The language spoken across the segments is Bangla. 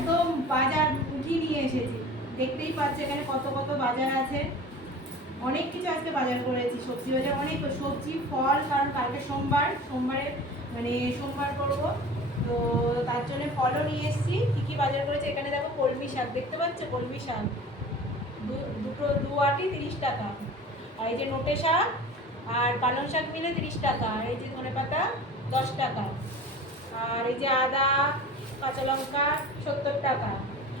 একদম বাজার উঠিয়ে নিয়ে এসেছি, দেখতেই পাচ্ছি এখানে কত কত বাজার আছে। অনেক কিছু আজকে বাজার করেছি, সবজি বাজার অনেক সবজি ফল, কারণ কালকে সোমবারে মানে সোমবার করবো, তো তার জন্য ফলও নিয়ে এসেছি। কী কী বাজার করেছি এখানে দেখো, কলমি শাক দেখতে পাচ্ছ, কলমি শাক দু আটি 30 টাকা, আর এই যে নোটে শাক আর পালং শাক মিলে 30 টাকা, আর এই যে ধনেপাতা 10 টাকা, আর এই যে আদা কাঁচা লঙ্কা 70 টাকা।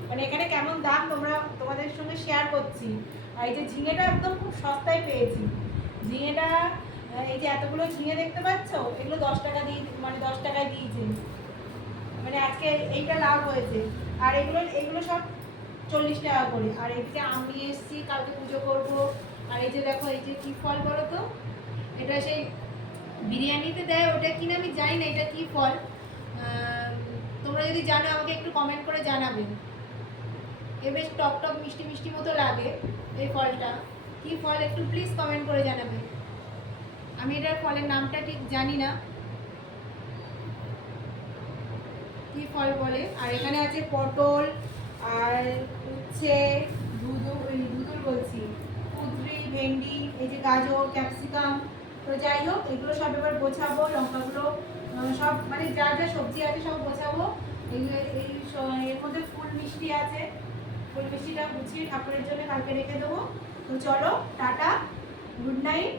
মানে এখানে কেমন দাম তোমাদের সঙ্গে শেয়ার করছি। আর এই যে ঝিঙেটা একদম খুব সস্তায় পেয়েছি, ঝিঙেটা এই যে এতগুলো ঝিঙে দেখতে পাচ্ছ, এগুলো 10 টাকা দিয়ে, মানে 10 টাকায় দিয়েছে, মানে আজকে এইটা লাভ হয়েছে। আর এগুলো সব 40 টাকা করে। আর এদিকে আম নিয়ে এসেছি, কালকে পুজো করবো। আর এই যে দেখো, এই যে কী ফল বলো তো, এটা সেই বিরিয়ানিতে দেয়, ওটা কিনা আমি জানি না এটা কী ফল, তোমরা যদি জানো আমাকে একটু কমেন্ট করে জানাবে। এ বেশ টক টক মিষ্টি মিষ্টি মতো লাগে এই ফলটা, কী ফল একটু প্লিজ কমেন্ট করে জানাবে। আমি এটার ফলের নামটা ঠিক জানি না কী ফল বলে। আর এখানে আছে পটল, আর উচ্ছে, ধুদুল বলছি, কুঁদরি, ভেন্ডি, এই যে গাজর, ক্যাপসিকাম। তো যাই হোক, এগুলো সব এবার গোছাবো, লঙ্কাগুলো সব মানে যা যা সবজি আছে সব গোছাবো। এর মধ্যে ফুল মিষ্টি আছে, ফুল মিষ্টিটা গুছিয়ে ঠাকুরের জন্য কালকে রেখে দেবো। তো চলো, টাটা, গুড নাইট।